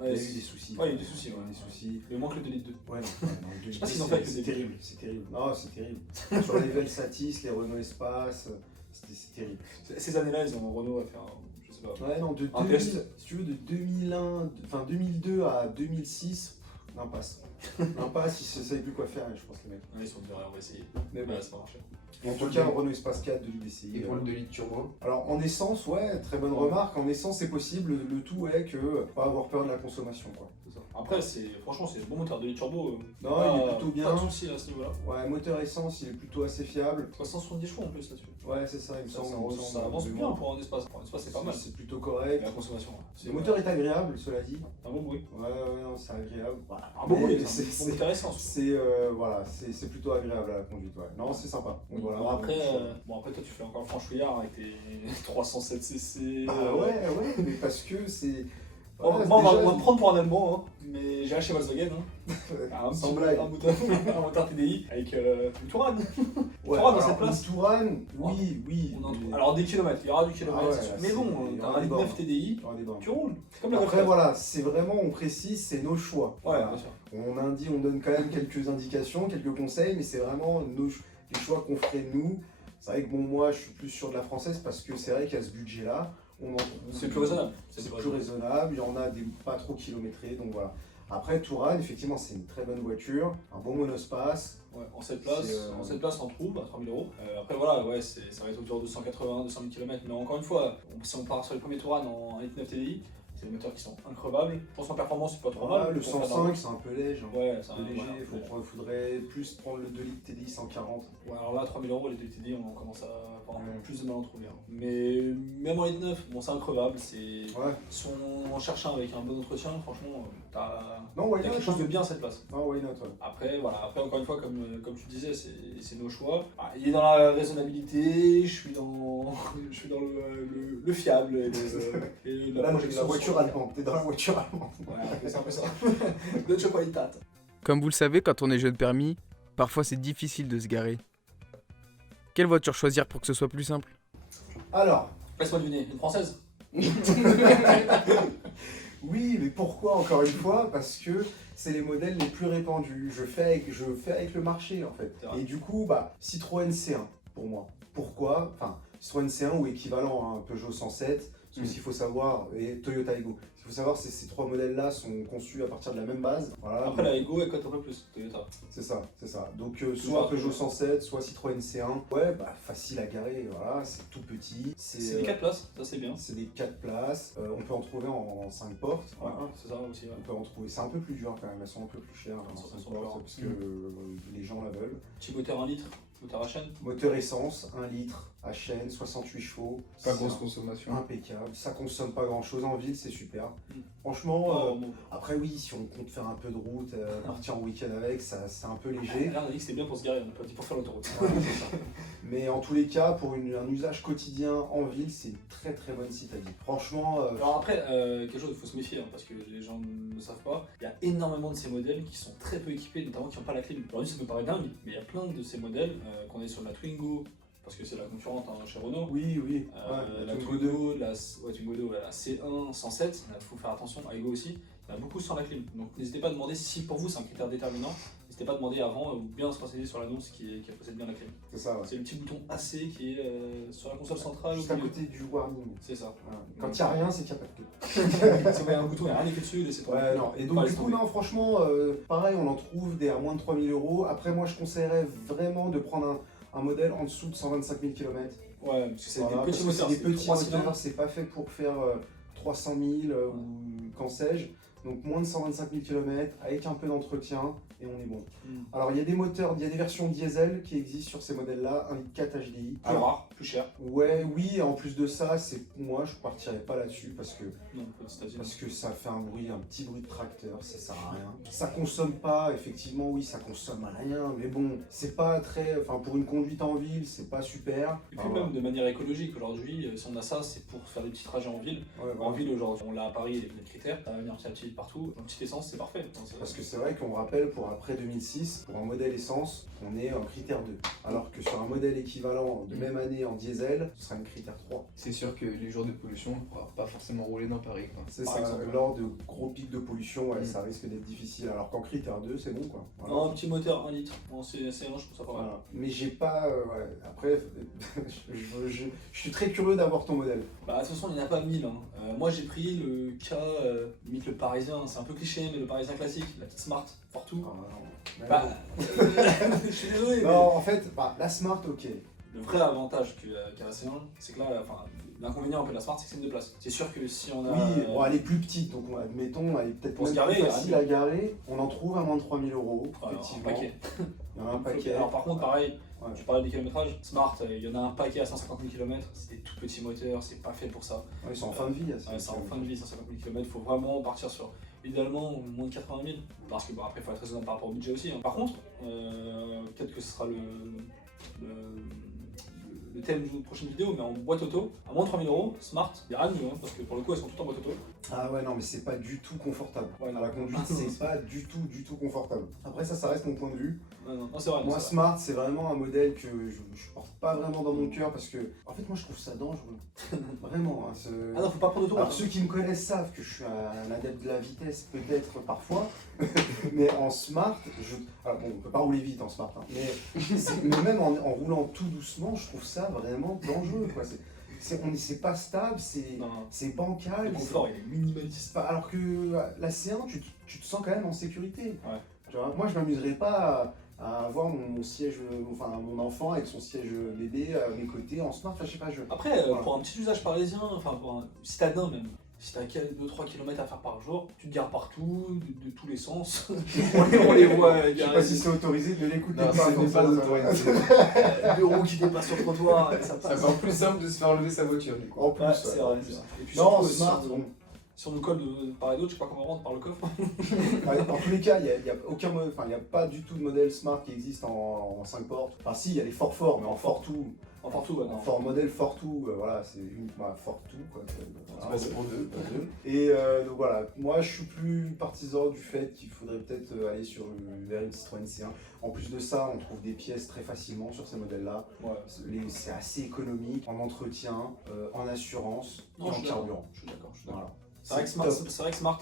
Ouais, il y a eu des soucis. Ouais, il y a eu des soucis. Il y a eu Ouais. des soucis. Il manque le 2 litres 2. Ouais, non, Je sais pas s'ils ont fait avec le c'est début. terrible, c'est terrible. Non, c'est terrible. Sur les Velsatis, les Renault Espace, c'est terrible. Ces années-là, ils ont Renault à faire. Je sais pas. Ouais, non, de Un 2000, test. si tu veux, de 2001, enfin 2002 à 2006, l'impasse. L'impasse, ils ne savaient plus quoi faire, je pense, les mecs. Ouais, ils sont dit, ouais, on va essayer. Mais bon. Ouais, ça va marcher. En tout cas, Renault Espace 4 de l'UDCI. Et pour le 2 litres turbo. Alors, en essence, ouais, très bonne remarque. En essence, c'est possible. Le tout est que pas avoir peur de la consommation, quoi. C'est ça. Après, franchement, c'est un bon moteur de litre turbo. Non, il est plutôt bien. Pas de soucis à ce niveau-là. Ouais, moteur essence, il est plutôt assez fiable. 370 chevaux en plus là-dessus. Ouais, c'est ça, il me semble. il me Ça semble, avance de bien mémoire. pour un espace. Pour un espace, c'est pas mal. C'est plutôt Et correct. la consommation. Le moteur est agréable, cela dit. un bon bruit. Ouais, non, c'est agréable. Un bon Mais bruit, c'est- c'est un bon moteur essence. voilà, c'est plutôt agréable à la conduite. Ouais. Non, c'est sympa. Donc, voilà. Bon, après, toi, tu fais encore le franchouillard avec tes 307 cc. Ah ouais, mais parce que c'est. Bon, voilà, moi, on déjà, va me prendre pour un Allemand, hein. Mais j'ai acheté Volkswagen. Hein. Un sans petit- blague. un moteur TDI avec une Touran. Ouais, Touran dans alors, cette place. une Touran, oui. mais- Alors des kilomètres, il y aura du kilomètre. Ah ouais, c'est sûr. Mais c'est- bon, il y t'as aura un des 9 bornes. TDI, il y aura des bornes. tu roules. C'est comme la Après, Golf. voilà, c'est vraiment, on précise, c'est nos choix. Ouais, Voilà. bien sûr. On donne quand même quelques indications, quelques conseils, mais c'est vraiment les choix qu'on ferait nous. C'est vrai que bon, moi, je suis plus sur de la française parce que c'est vrai qu'à ce budget-là, on en trouve. C'est plus raisonnable. C'est plus raisonnable, il y en a des pas trop kilométrés, donc voilà. Après, Touran, effectivement, c'est une très bonne voiture, un bon monospace. Ouais, en 7 places, C'est, en 7 places, on trouve à 3000 €. Après, voilà, ouais, ça va être autour de 180, 200 000 km. Mais encore une fois, si on part sur les premiers Touran en 9 TDI, c'est des moteurs qui sont increvables. Pour son performance, c'est pas trop mal. Le Pour faire de la 105, route. c'est un peu léger. Hein. Ouais, c'est Un peu léger, il faudrait plus prendre le 2 litres TDI 140. Ouais, alors là, 3000 €, les 2 TDI, on commence à avoir Ouais. plus de mal à en trouver. Hein. Mais même en litre 9, bon, c'est increvable. Ouais. Si on en cherche un avec un bon entretien, franchement, Non, il why y a not, quelque chose hein. de bien à cette place. Non, why not, ouais. Après, voilà. Après, encore une fois, comme tu disais, c'est nos choix. Ah, il est dans la raisonnabilité, je suis dans, je suis dans le fiable et Là, projection la voiture sur- allemande, t'es dans la voiture allemande. Ouais, c'est un peu ça. Deutsche Qualität. Comme vous le savez, quand on est jeune permis, parfois c'est difficile de se garer. Quelle voiture choisir pour que ce soit plus simple? Alors, Laisse-moi deviner, une française. oui, mais pourquoi encore une fois? Parce que c'est les modèles les plus répandus. Je fais avec le marché en fait. C'est vrai. Et du coup, Citroën C1 pour moi. Pourquoi? Enfin, Citroën C1 ou équivalent à un Peugeot 107. Parce que s'il faut savoir, et Toyota Aygo. Ce qu'il faut savoir, c'est que ces trois modèles-là sont conçus à partir de la même base. Voilà, Après, la Ego, elle cote un peu plus, Toyota. c'est ça. Donc Toujours soit un Peugeot Peugeot. 107, soit Citroën C1. Ouais, facile à garer, voilà, c'est tout petit. C'est des 4 places, ça c'est bien. C'est des 4 places. On peut en trouver en 5 portes. Ouais, Voilà. c'est ça aussi. Ouais. On peut en trouver. C'est un peu plus dur quand même, elles sont un peu plus chères en Elles 5 sont portes plus parce que les gens la veulent. Petit moteur 1 litre, moteur HN. Moteur essence, 1 litre à chaîne, 68 chevaux. Pas C'est grosse consommation. impeccable. Ça consomme pas grand chose en ville, c'est super. Mm. Franchement, Bon. après oui, si on compte faire un peu de route, partir en week-end avec, ça c'est un peu léger. Là, on a dit que c'était bien pour se garer, on n'a pas dit pour faire l'autoroute. Voilà, c'est ça. Mais en tous les cas, pour un usage quotidien en ville, c'est une très très bonne citadine. Franchement, Alors après, quelque chose il faut se méfier, hein, parce que les gens ne savent pas, il y a énormément de ces modèles qui sont très peu équipés, notamment qui n'ont pas la clim. Aujourd'hui ça peut paraître dingue, mais il y a plein de ces modèles, qu'on est sur la Twingo, parce que c'est la concurrente chez Renault. oui, La Twingo Twingo, Twingo 2, la C1, 107, il faut faire attention, Aygo aussi, il y en a beaucoup sans la clim. Donc n'hésitez pas à demander si pour vous c'est un critère déterminant, n'hésitez pas à demander avant ou bien se renseigner sur l'annonce qui possède bien la clim. c'est ça. Ouais. C'est le petit bouton AC qui est sur la console centrale. Juste au à milieu. côté du warning. C'est ça. Voilà. Quand il n'y a rien, c'est qu'il n'y a pas de clé. Si vous avez un bouton, il n'y a rien écrit dessus, laissez tomber. Ouais, non. Et donc, Pas du laisser coup, tomber. non, franchement, pareil, on en trouve des à moins de 3000 euros. Après, moi, je conseillerais vraiment de prendre un modèle en dessous de 125 000 km. Ouais, parce que c'est Voilà, des petits parce que moteurs, c'est des petits 3 moteurs, cylindres. c'est pas fait pour faire 300 000 ou qu'en sais-je. Donc moins de 125 000 km avec un peu d'entretien et on est bon. Alors il y a des moteurs, il y a des versions diesel qui existent sur ces modèles-là, 1.4 HDI. Plus rare, plus cher. Ouais, oui, en plus de ça, moi je partirais pas là-dessus parce que Non, pas de Stadia. ça fait un petit bruit de tracteur, ça sert à rien. Ça consomme pas, effectivement, oui, ça consomme rien, mais bon, c'est pas très, enfin pour une conduite en ville, c'est pas super. Et puis même de manière écologique, aujourd'hui, si on a ça, c'est pour faire des petits trajets en ville. Ouais, En ville, aujourd'hui, on l'a à Paris, les critères, ça va venir petit à petit partout. Donc petite essence, c'est parfait. Parce que c'est vrai qu'on rappelle, pour après 2006, pour un modèle essence, on est en critère 2. Alors que sur un modèle équivalent de même année en diesel, ce sera une critère 3. C'est sûr que les jours de pollution, on ne pourra pas forcément rouler dans Paris, quoi. C'est Par ça, exemple. lors de gros pics de pollution, ouais, Mm. ça risque d'être difficile. Alors qu'en critère 2, c'est bon, quoi. Voilà. Non, un petit moteur 1 litre, bon, c'est assez long, je trouve ça pas mal. Voilà. Mais j'ai pas. Ouais. Après, je suis très curieux d'avoir ton modèle. Bah, de toute façon, il n'y en a pas 1000. Hein. Moi, j'ai pris le cas, limite le parisien, c'est un peu cliché, mais le parisien classique, la petite Smart, Fortwo. Ah, non. Bah, je suis désolé, mais Non, en fait, la Smart, ok. le vrai avantage qu'a la C1, c'est que là, enfin, l'inconvénient un peu de la Smart, c'est que c'est une de place. C'est sûr que si on a. Oui, bon, elle est plus petite, donc admettons, elle est peut-être Pour se même garer, plus il y a facile un à garer. On en trouve à moins de 3000 euros, un effectivement. paquet. Il y en a un paquet. Alors, par contre, pareil, Ouais. tu parlais des kilométrages, Smart, il y en a un paquet à 150 000 km, c'est des tout petits moteurs, c'est pas fait pour ça. Ouais, ils sont en fin de vie. Ouais, c'est en fin de vie, 150 000 km, il faut vraiment partir sur, idéalement, moins de 80 000, parce que bon, après, il faut être raisonnable par rapport au budget aussi. Hein. Par contre, peut-être que ce sera le thème d'une prochaine vidéo, mais en boîte auto, à moins de 3 000 euros, Smart, il n'y a rien de mieux, hein, parce que pour le coup, elles sont toutes en boîte auto. Ah ouais, non, mais c'est pas du tout confortable. Ouais, non. À la conduite, c'est pas du tout confortable. Après, ça reste mon point de vue. Non, c'est vrai. non, Moi, c'est vrai. Smart, c'est vraiment un modèle que je porte pas vraiment dans mon cœur parce que, en fait, moi, je trouve ça dangereux. Vraiment. Hein, Ah non, faut pas prendre Alors, d'autoroute. ceux qui me connaissent savent que je suis un adepte de la vitesse, peut-être parfois, mais en Smart, alors bon, on peut pas rouler vite en Smart, hein, mais même en roulant tout doucement, je trouve ça vraiment dangereux. Quoi. C'est pas stable, Non, non. c'est bancal. Le confort, il est minimaliste. Alors que la C1, tu te sens quand même en sécurité. Ouais. Tu vois, moi, je m'amuserais pas à avoir mon siège, enfin mon enfant avec son siège bébé à mes côtés en Smart. Enfin, je sais pas, Après, Voilà. pour un petit usage parisien, enfin pour un citadin même, si t'as 2-3 km à faire par jour, tu te gares partout, de tous les sens. on les voit je sais garer pas si c'est autorisé de l'écouter. Non, ce n'est pas autorisé. deux roues qui dépassent sur le trottoir, et ça C'est passe. encore plus simple de se faire enlever sa voiture, du coup. En plus, Ouais, ouais, c'est en vrai. plus. Et puis Non, surtout, Smart, si on- bon. Si on nous colle de part et d'autre, je sais pas comment on rentre par le coffre. Ouais, dans tous les cas, il n'y a aucun, enfin, il y a pas du tout de modèle Smart qui existe en 5 portes. Enfin, si, il y a les Fort, mais en Fortwo. En Fortwo, ouais, non. Modèle Fortwo, voilà, c'est uniquement Fortwo, quoi. Voilà, C'est pour deux. Et donc voilà, moi je suis plus partisan du fait qu'il faudrait peut-être aller vers une Citroën C1. En plus de ça, on trouve des pièces très facilement sur ces modèles-là. Ouais. C'est assez économique en entretien, en assurance et Non, en je suis d'accord. carburant. Je suis d'accord. Je suis d'accord. Voilà. C'est vrai que Smart, top. c'est vrai que Smart,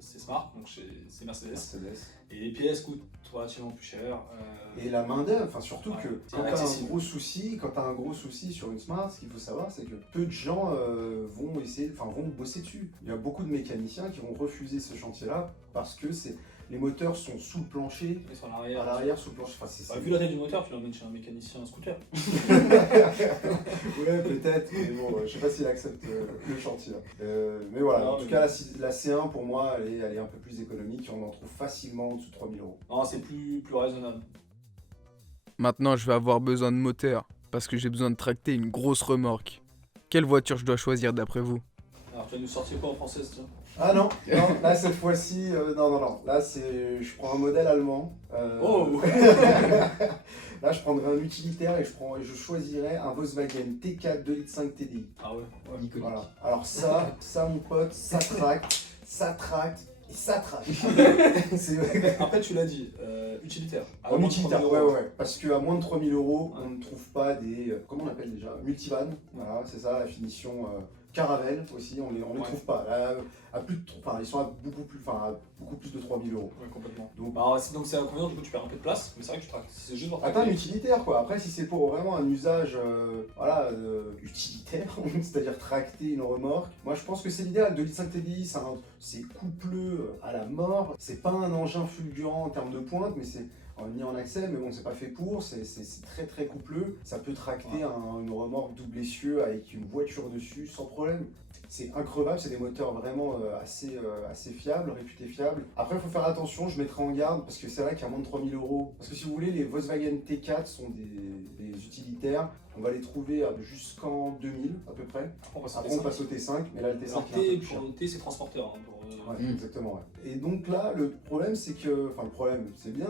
c'est Smart, donc c'est Mercedes. Mercedes. Et les pièces coûtent relativement plus cher. Et la main d'œuvre, enfin surtout Ouais, que c'est quand tu as inaccessible. un gros souci sur une Smart, ce qu'il faut savoir, c'est que peu de gens vont bosser dessus. Il y a beaucoup de mécaniciens qui vont refuser ce chantier-là parce que les moteurs sont sous le plancher, Et sur à l'arrière. l'arrière sous le plancher. Enfin, Bah, vu la taille du moteur, tu l'emmènes chez un mécanicien scooter. Ouais, peut-être, mais bon, je sais pas s'il accepte le chantier. Mais voilà, Non, en tout mais- cas, la C1 pour moi, elle est un peu plus économique et on en trouve facilement en dessous de 3000 euros. Non, c'est plus raisonnable. Maintenant, je vais avoir besoin de moteur. parce que j'ai besoin de tracter une grosse remorque. Quelle voiture je dois choisir d'après vous? Alors, tu vas nous sortir quoi en française, tiens? Ah non, non, là cette fois-ci, non. Là je prends un modèle allemand. Oh Là je prendrai un utilitaire et je choisirais un Volkswagen T4 2,5 litres TDI. Ah ouais, Voilà. Alors ça mon pote, ça tracte et ça tracte. C'est Après, tu l'as dit, utilitaire. À en moins de utilitaire, 30 000 €. ouais. Parce qu'à moins de 3000 euros, on ne trouve pas des. Comment on appelle déjà? Multivan. Voilà, c'est ça, la finition. Caravelle aussi, on les Ouais. trouve pas. Là, ils sont à beaucoup plus de 3000 euros. Ouais, complètement. Donc, Donc c'est inconvénient, du coup tu perds un peu de place, mais c'est vrai que tu tractes. Si c'est juste pour Attends, un tracter. utilitaire quoi. Après, si c'est pour vraiment un usage utilitaire, c'est-à-dire tracter une remorque, moi je pense que c'est l'idéal. 2,5 litres TDI, c'est coupleux à la mort. C'est pas un engin fulgurant en termes de pointe, mais c'est mis en accès, mais bon, c'est pas fait pour. C'est très très coupleux. Ça peut tracter une remorque double essieu avec une voiture dessus sans problème. C'est increvable, c'est des moteurs vraiment assez fiables, réputés fiables. Après, il faut faire attention, je mettrai en garde, parce que c'est vrai qu'à moins de 3000 euros, parce que si vous voulez, les Volkswagen T4 sont des utilitaires, on va les trouver jusqu'en 2000 à peu près. Après, on passe au T5, mais là, le T5 Alors, il est un peu T, plus cher. pour le T, c'est transporteur. Hein, Ouais, exactement, ouais. Et donc là, le problème, c'est que, enfin, le problème, c'est bien,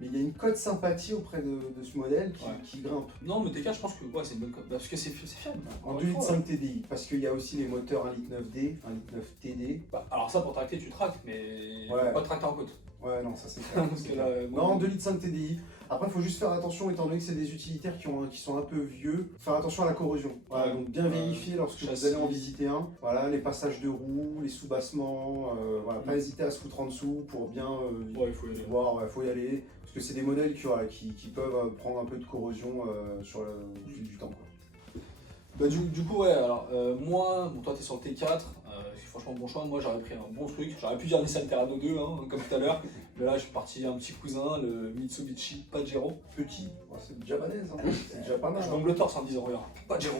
mais il y a une cote sympathie auprès de ce modèle qui grimpe. Non, mais T4, je pense que c'est une bonne cote. Parce que c'est fiable. En Encore 2,5 une litres fois. TDI, parce qu'il y a aussi les moteurs 1,9 litre D, 1,9 litre TD. Alors, ça pour tracter, tu tractes, mais Ouais. faut pas te tracter en côte. Ouais, non, ça c'est clair. Parce c'est que clair. là, Non, 2,5 litres TDI. Après, il faut juste faire attention, étant donné que c'est des utilitaires qui sont un peu vieux, faire attention à la corrosion. Voilà, Ouais. donc bien vérifier lorsque vous Châssis. allez en visiter un. Voilà, les passages de roues, les sous-bassements, voilà, pas hésiter à se foutre en dessous pour bien Ouais, il faut y aller. voir, il faut y aller. Parce que c'est des modèles qui peuvent prendre un peu de corrosion sur le fil du temps. Quoi. Bah, du coup, ouais, alors moi, bon, toi t'es sur le T4, c'est franchement bon choix. Moi j'aurais pris un bon truc, j'aurais pu dire Nissan Terrano 2, hein, comme tout à l'heure, mais là je suis parti un petit cousin, le Mitsubishi Pajero. Petit, ouais, c'est déjà balèze, hein. C'est déjà pas mal. Je hein. bombe le torse en disant regarde, Pajero.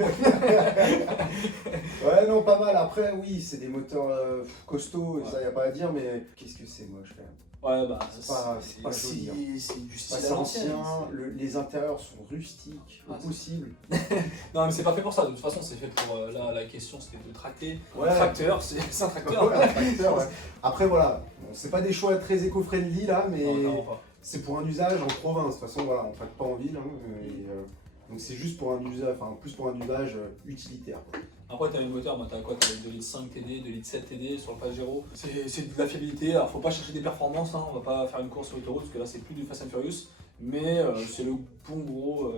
Ouais, non, pas mal. Après, oui, c'est des moteurs costauds, et Ouais. ça, y a pas à dire, mais qu'est-ce que c'est moche quand même. Ouais, bah C'est pas joli, hein. c'est du style Ouais, à c'est l'ancienne. ancien, les intérieurs sont rustiques au Ah, c'est- possible. Non, mais c'est pas fait pour ça, de toute façon c'est fait pour. Là, la question c'était de tracter. Ouais. Un tracteur, c'est un tracteur. Ouais, un tracteur, ouais. Après, voilà, bon, c'est pas des choix très éco-friendly là, mais Non, clairement pas. c'est pour un usage en province. De toute façon, voilà, on traite pas en ville, hein, donc c'est juste pour un usage, enfin plus pour un usage utilitaire. Quoi. Après, t'as les moteurs, t'as quoi? T'as les 2 litres 5 TD, 2 litres 7 TD sur le Pajero. C'est de la fiabilité. Alors, faut pas chercher des performances, hein. On va pas faire une course sur l'autoroute parce que là, c'est plus du Fast and Furious. Mais c'est le bon gros.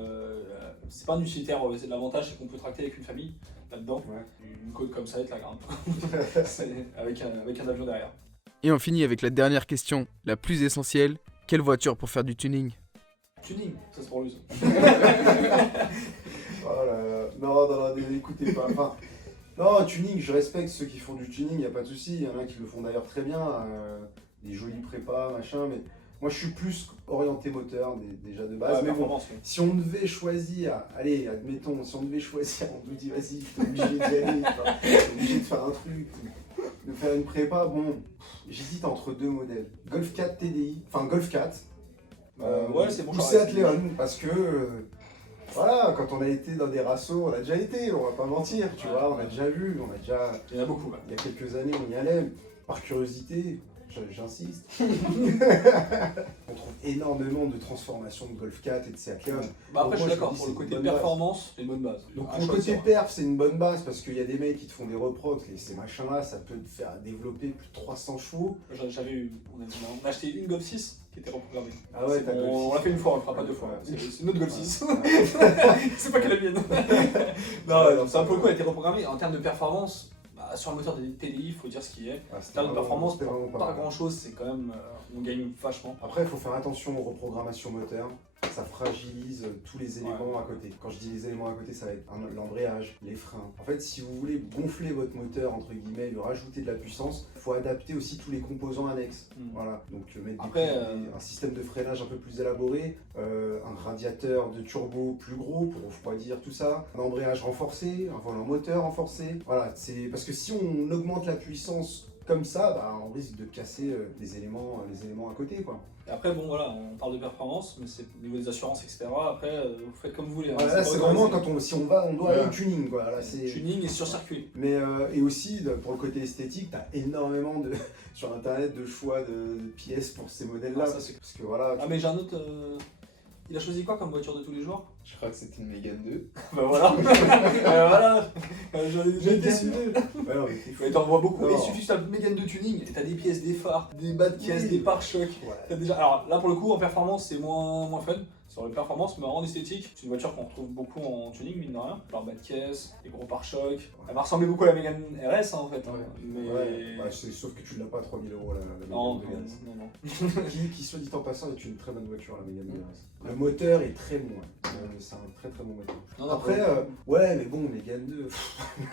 C'est pas un utilitaire, c'est l'avantage, c'est qu'on peut tracter avec une famille là-dedans. Ouais. Une côte comme ça, et te la grimpe. avec un avion derrière. Et on finit avec la dernière question, la plus essentielle. Quelle voiture pour faire du tuning? Tuning, ça c'est pour lui. Ça. Oh là là. Non, n'écoutez pas. Enfin, non, tuning, je respecte ceux qui font du tuning, y a pas de souci. Il y en a qui le font d'ailleurs très bien, des jolis prépas, machin, mais moi je suis plus orienté moteur déjà de base. Mais bon, performance, oui. si on devait choisir, allez, admettons, si on devait choisir, on nous dit vas-y, t'es obligé d'y aller, t'es obligé de faire un truc, de faire une prépa, bon, j'hésite entre deux modèles. Golf 4 TDI, enfin Golf 4. Ouais, c'est bon, Ou j'aurais Seat essayé. Leon, parce que voilà, quand on a été dans des rassos, on a déjà été, on va pas mentir, tu Ouais, vois, on a ouais. déjà vu, on a déjà, Il y en a beaucoup. Ouais. il y a quelques années, on y allait, par curiosité, j'insiste. On trouve énormément de transformations de Golf 4 et de Seat Leon. Bah après, Donc je suis moi, d'accord, dis, pour le c'est côté une bonne base. performance, c'est une bonne base. Donc À pour le choisir, côté ouais. perf, c'est une bonne base parce qu'il y a des mecs qui te font des reprocs et ces machins-là, ça peut te faire développer plus de 300 chevaux. J'avais eu, on a acheté une Golf 6 qui était reprogrammée. Ah ouais, C'est t'as bon, Golf 6. on l'a fait une fois, on le fera pas Ouais, deux fois. ouais. C'est une autre Golf 6. Ouais. C'est pas que la mienne. Non, ça pour le coup, elle a été reprogrammée. En termes de performance, sur le moteur des TDI, il faut dire ce qu'il est. Ah, En termes de performance, c'était vraiment pas mal. grand chose, c'est quand même. On gagne vachement. Après, il faut faire attention aux reprogrammations moteur. Ça fragilise tous les éléments à côté. Quand je dis les éléments à côté, ça va être l'embrayage, les freins. En fait, si vous voulez gonfler votre moteur, entre guillemets, lui rajouter de la puissance, il faut adapter aussi tous les composants annexes. Mm. Voilà. Donc, mettre Après, un système de freinage un peu plus élaboré, un radiateur de turbo plus gros pour refroidir tout ça, un embrayage renforcé, un volant moteur renforcé. Voilà. C'est parce que si on augmente la puissance Comme ça, bah, on risque de casser les éléments à côté, quoi. Et après, bon, voilà, on parle de performance, mais c'est au niveau des assurances, etc. Après, vous faites comme vous voulez. Hein. Voilà, là, c'est pas vraiment autorisé. on doit aller Voilà. au tuning, quoi. Là, c'est... Tuning et sur circuit. Mais et aussi pour le côté esthétique, t'as énormément de sur internet de choix de pièces pour ces modèles-là. Ah, ça, c'est- Parce que voilà. Ah, mais j'ai un autre. Il a choisi quoi comme voiture de tous les jours? Je crois que c'était une Mégane 2. Bah voilà. Voilà. J'ai été sûr. Ouais, non, mais t'es fou. Mais t'en vois beaucoup. Non. Et il suffit que t'as le Mégane de tuning et t'as des pièces, des phares, des bas de caisse, Oui. des pare-chocs. Ouais. T'as déjà... Alors là pour le coup en performance c'est moins fun. Sur le performance, mais en esthétique, c'est une voiture qu'on retrouve beaucoup en tuning, mine de rien. Genre bas de caisse, des gros pare-chocs. Elle va ressembler beaucoup à la Mégane RS hein, en fait. Hein. Ouais. Mais. Ouais, bah, sauf que tu l'as pas à 3000 € la Non, Mégane non, de non, Gaz. non. Qui soit dit en passant est une très bonne voiture la Mégane de Gaz. Le moteur est très bon, ouais. C'est un très très bon moteur. Non, non, Après, ouais mais bon, Mégane 2.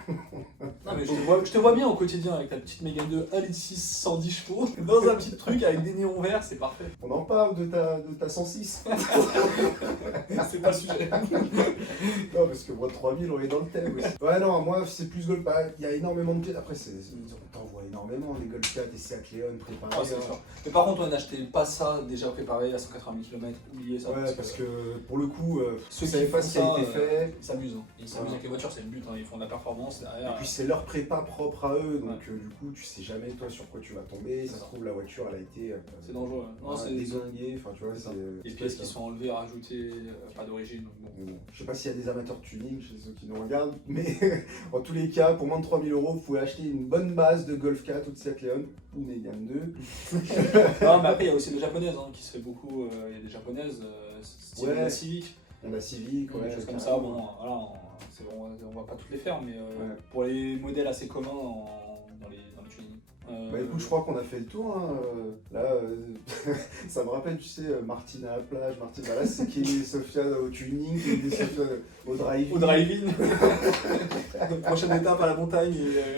Non, mais je te vois bien au quotidien avec ta petite Mégane 2 1.6 110 chevaux, dans un petit truc avec des néons verts, c'est parfait. On en parle de ta 106. C'est pas le sujet. Non, parce que moi, 3000, on est dans le thème aussi. Ouais, non, moi, c'est plus Golf. Bah, il y a énormément de pièces. Après, on t'en voit énormément, les Golf 4 et Seat Leon préparés. Ah, c'est sûr. Mais par contre, on n'achetait pas ça déjà préparé à 180 000 km, oubliez ça. Ouais, parce que pour le coup, Ceux vous savez qui pas font ce qui a ça, été fait. ils s'amusent. Hein. Ils s'amusent avec les voitures, c'est le but. Hein. Ils font de la performance derrière. Et puis c'est leur prépa propre à eux, donc du coup tu sais jamais toi sur quoi tu vas tomber. Ça se ça. trouve la voiture elle a été C'est dangereux. Hein. Non, c'est déglinguée, enfin tu vois. ça. C'est les pièces qui sont enlevées, rajoutées, pas d'origine. Donc bon. Mais bon, je sais pas s'il y a des amateurs de tuning chez ceux qui nous regardent, mais en tous les cas, pour moins de 3000 €, vous pouvez acheter une bonne base de Golf 4 ou de Seat Leon ou Mégane 2. Non, mais après, il y a aussi les japonaises hein, qui se fait beaucoup. Il y a des japonaises, style Ouais. la Civic, On a Civic, des choses comme ça. carrément. Bon, voilà, on va pas toutes les faire, mais Ouais. pour les modèles assez communs dans le tuning. Bah écoute, je crois qu'on a fait le tour. Hein. Là, ça me rappelle, tu sais, Martine à la plage. Martine, bah là, c'est qui est Sofiane au tuning, qui est Sofiane au drive. Au drive-in. Prochaine étape à la montagne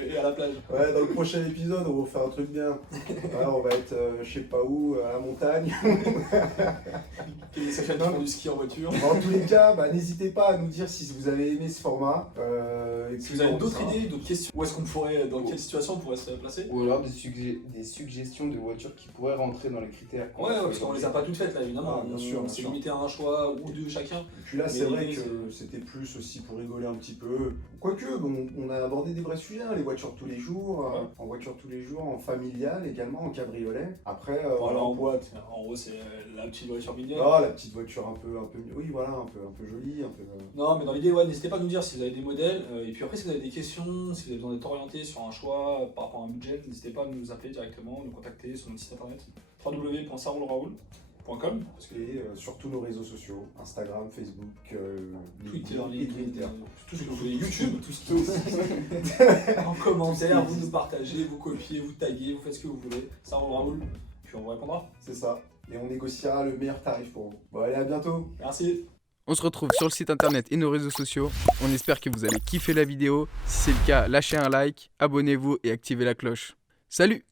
et à la plage. Ouais, dans le prochain épisode, on va faire un truc bien. Ouais, on va être, je sais pas où, à la montagne. Et ça fait font du ski en voiture. En tous les cas, bah, n'hésitez pas à nous dire si vous avez aimé ce format. Et Si puis vous avez on d'autres sera- idées, d'autres questions, où est-ce qu'on pourrait, dans quelle situation on pourrait se placer? Ou alors des suggestions de voitures qui pourraient rentrer dans les critères. Ouais, parce qu'on les a pas toutes faites là évidemment. Ah, bien sûr, On bien s'est sûr. limité à un choix ou deux chacun. Et puis là, c'est Mais vrai l'idée, que c'était plus aussi pour rigoler un petit peu. Quoique, bon, on a abordé des vrais sujets, hein, les voitures tous les jours, Ouais. en voiture tous les jours, en familial également, en cabriolet. Après, Voilà en boîte. En gros c'est la petite voiture mignonne. oh, la petite voiture un peu, oui, voilà, un peu jolie, un peu. Non mais dans l'idée ouais, n'hésitez pas à nous dire si vous avez des modèles. Et puis après si vous avez des questions, si vous avez besoin d'être orienté sur un choix par rapport à un budget, n'hésitez pas à nous appeler directement, nous contacter sur notre site internet www.saroulraoul.com parce que Et sur tous nos réseaux sociaux, Instagram, Facebook, Twitter, et LinkedIn, Twitter. tout ce que vous voulez, YouTube, tout ce qui en commentaire, vous nous partagez, vous copiez, vous taguez, vous faites ce que vous voulez. Ça Raoul Raoul, puis on vous répondra. C'est ça. Et on négociera le meilleur tarif pour vous. Bon, allez, à bientôt. Merci. On se retrouve sur le site internet et nos réseaux sociaux. On espère que vous avez kiffé la vidéo. Si c'est le cas, lâchez un like, abonnez-vous et activez la cloche. Salut!